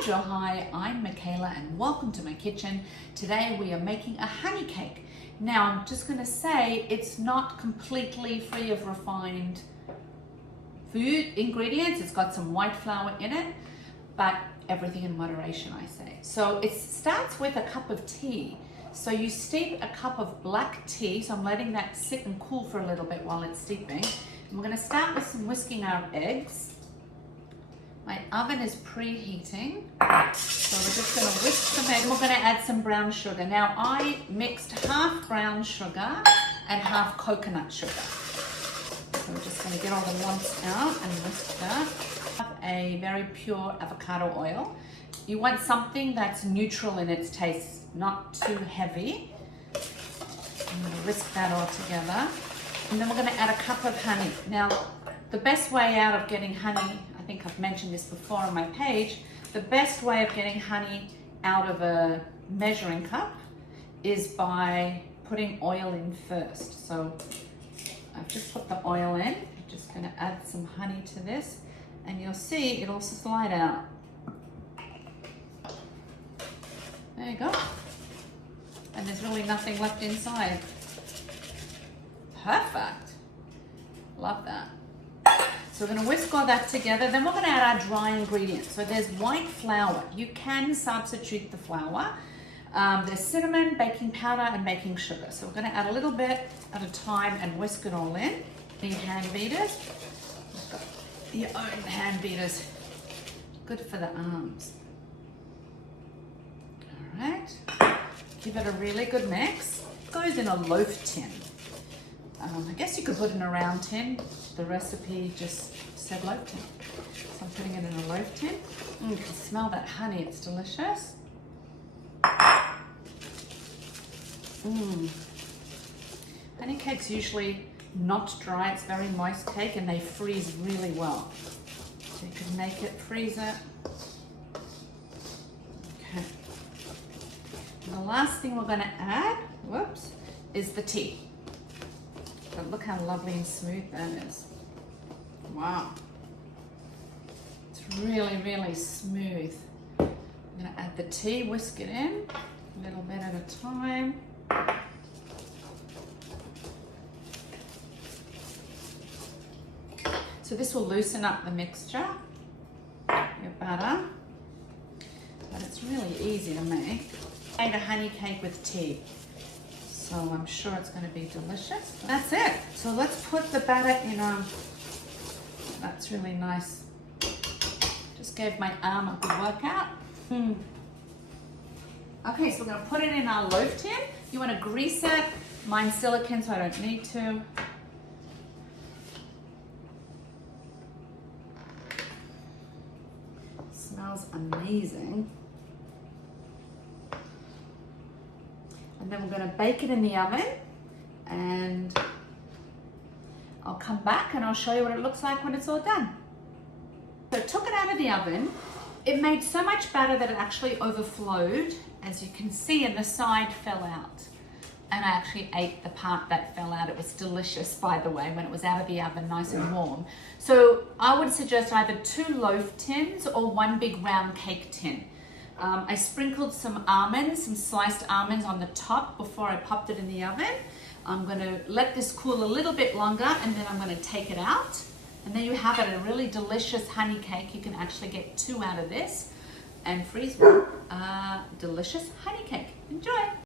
Bonjour, hi, I'm Michaela and welcome to my kitchen. Today we are making a honey cake. Now I'm just going to say it's not completely free of refined food ingredients. It's got some white flour in it, but everything in moderation, I say. So it starts with a cup of tea. So you steep a cup of black tea, so I'm letting that sit and cool for a little bit while it's steeping. And we're going to start with some whisking our eggs. My oven is preheating, so we're just going to whisk some eggs. We're going to add some brown sugar. Now I mixed half brown sugar and half coconut sugar. So we're just going to get all the lumps out and whisk that. Have a very pure avocado oil. You want something that's neutral in its taste, not too heavy. I'm going to whisk that all together. And then we're going to add a cup of honey. Now, the best way out of getting honey, I think I've mentioned this before on my page, the best way of getting honey out of a measuring cup is by putting oil in first. So I've just put the oil in. I'm just going to add some honey to this, and you'll see it'll slide out. There you go. And there's really nothing left inside. Perfect. Love that. So we're going to whisk all that together. Then we're going to add our dry ingredients. So there's white flour. You can substitute the flour. There's cinnamon, baking powder, and baking sugar. So we're going to add a little bit at a time and whisk it all in. Need hand beaters. You've got your own hand beaters. Good for the arms. All right. Give it a really good mix. It goes in a loaf tin. I guess you could put in a round tin. The recipe just said loaf tin. So I'm putting it in a loaf tin. You can smell that honey, it's delicious. Honey cake's usually not dry, it's very moist cake and they freeze really well. So you can make it, freeze it. Okay. And the last thing we're going to add, is the tea. But look how lovely and smooth that is. Wow. It's really, really smooth. I'm going to add the tea, whisk it in, a little bit at a time. So this will loosen up the mixture, your batter. But it's really easy to make. I made a honey cake with tea. So I'm sure it's going to be delicious. That's it. So let's put the batter in on. That's really nice. Just gave my arm a good workout. Okay, so we're going to put it in our loaf tin. You want to grease it. Mine's silicone, so I don't need to. It smells amazing. And then we're going to bake it in the oven, and I'll come back and I'll show you what it looks like when it's all done. So I took it out of the oven. It made so much batter that it actually overflowed, as you can see, and the side fell out. And I actually ate the part that fell out. It was delicious, by the way, when it was out of the oven, nice and warm. So I would suggest either 2 loaf tins or 1 big round cake tin. I sprinkled some almonds, some sliced almonds on the top before I popped it in the oven. I'm going to let this cool a little bit longer, and then I'm going to take it out. And there you have it, a really delicious honey cake. You can actually get 2 out of this and freeze one. Delicious honey cake. Enjoy!